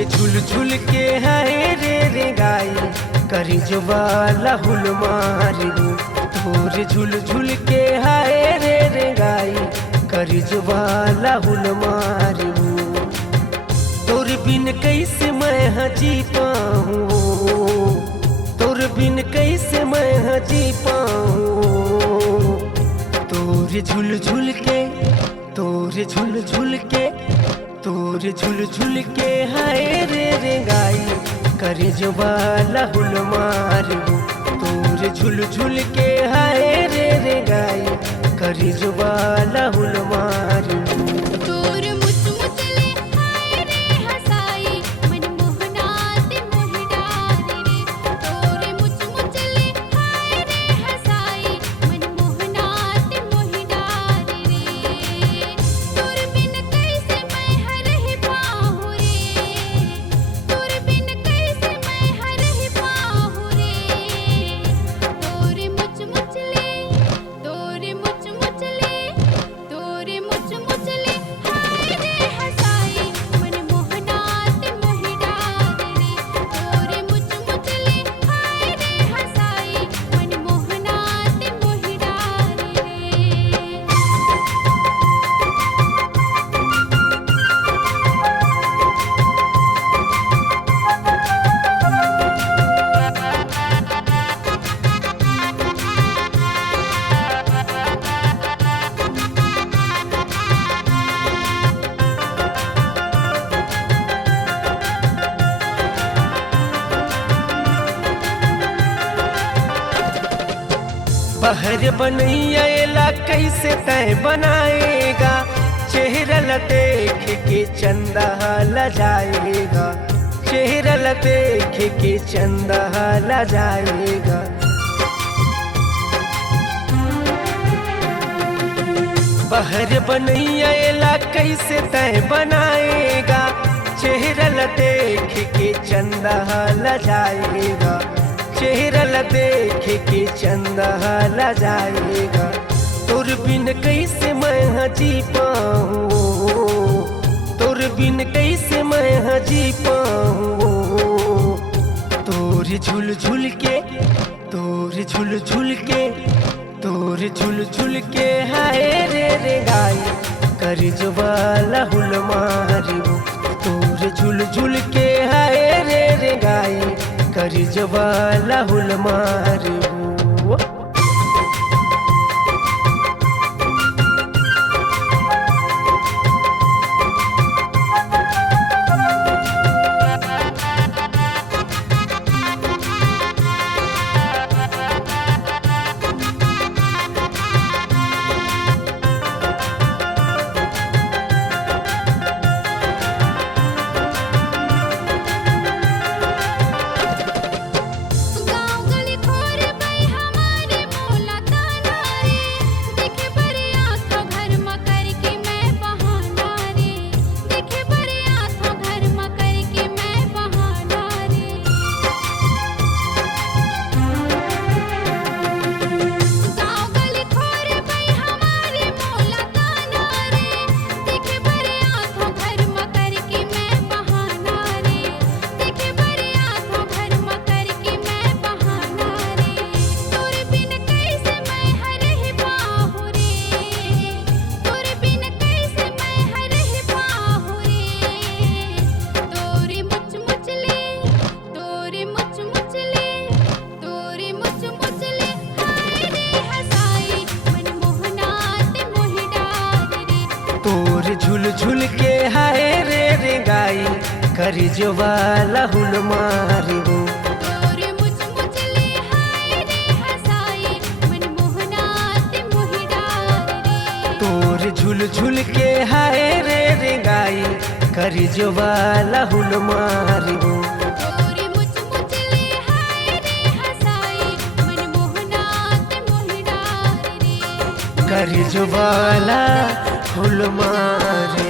तोरे झुल झुल के हाय रे रे गाई करी जो वाला हुल मारू। तोरे झुल झुल के हाय रे रे गाई करी जो वाला हुल मारू। तोर बिन कैसे मैं हजी पाऊँ, तोर बिन कैसे मैं हजी पाऊँ। तोरे झुल झुल के, तोरे झुल झुल के, तोरे झुल झुल के हाय रे रे गाई करे जो वाला हुल मारू। तोरे झुल झुल के हाय रे रे गाई करे जो वाला हुल मारू। बहर बनैया एला कैसे तय बनाएगा, चेहरा ल देख के चंदा ल जाएगा, चेहरा ल देख के चंदा ल जाएगा। बहर बनैया एला कैसे तय बनाएगा, चेहरा ल देख के चंदा ल जाएगा, चेहरा ल देख के चंदा ल जाएगा। तोर बिन कैसे मैं हजी पाऊँ, तोर बिन कैसे मैं हजी पाऊँ। तोरे झुल झुल के, तोरे झुल झुल के, तोरे झुल झुल के हाय रे रे गाई करी जो वाला हुल मारू। तोरे झुल झुल के हाय रे रे गाई करी जो वाला हुल मारू। तोरे झुल झुल के हाय रे रे गाई करी जो वाला हुल मारू। तोरे मुझ मुझले हाय रे हसाई मन मोहनात मोहि डार रे। तोरे झुल झुल के हाय रे रे गाई करी जो वाला हुल मारू। तोरे मुझ मुझले हाय रे हसाई मन मोहनात मोहि डार रे। करी जो वाला हुल मारू।